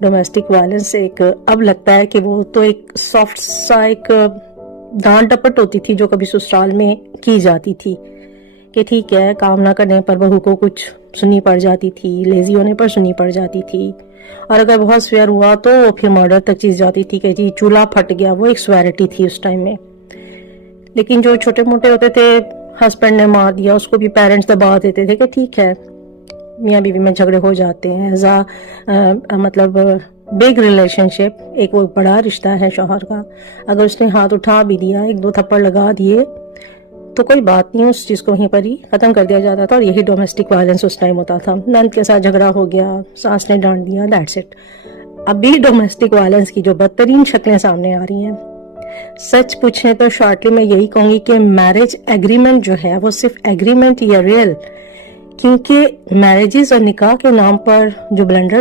Domestic violence ایک اب لگتا ہے کہ وہ تو ایک سافٹ سا ایک ڈانٹ ڈپٹ ہوتی تھی جو کبھی سسرال میں کی جاتی تھی کہ ٹھیک ہے کام نہ کرنے پر بہو کو کچھ سنی پڑ جاتی تھی، لیزی ہونے پر سنی پڑ جاتی تھی، اور اگر بہت سویئر ہوا تو پھر مرڈر تک چیز جاتی تھی کہ جی چولہا پھٹ گیا، وہ ایک سویرٹی تھی اس ٹائم میں. لیکن جو چھوٹے موٹے ہوتے تھے، ہسبینڈ نے مار دیا، اس کو بھی پیرنٹس دبا دیتے تھے کہ ٹھیک ہے میاں بیوی میں جھگڑے ہو جاتے ہیں، مطلب بگ ریلیشن شپ، ایک وہ بڑا رشتہ ہے شوہر کا، اگر اس نے ہاتھ اٹھا بھی دیا، ایک دو تھپڑ لگا دیے تو کوئی بات نہیں، اس چیز کو وہیں پر ہی ختم کر دیا جاتا تھا. اور یہی ڈومیسٹک وائلنس اس ٹائم ہوتا تھا. نند کے ساتھ جھگڑا ہو گیا، ساس نے ڈانٹ دیا، دیٹس اٹ. ابھی ڈومیسٹک وائلنس کی جو بدترین شکلیں سامنے آ رہی ہیں، سچ پوچھیں تو شارٹلی میں یہی کہوں گی کہ میرج ایگریمنٹ جو ہے وہ صرف ایگریمنٹ یا ریئل، کیونکہ میرجز اور نکاح کے نام پر جو بلنڈر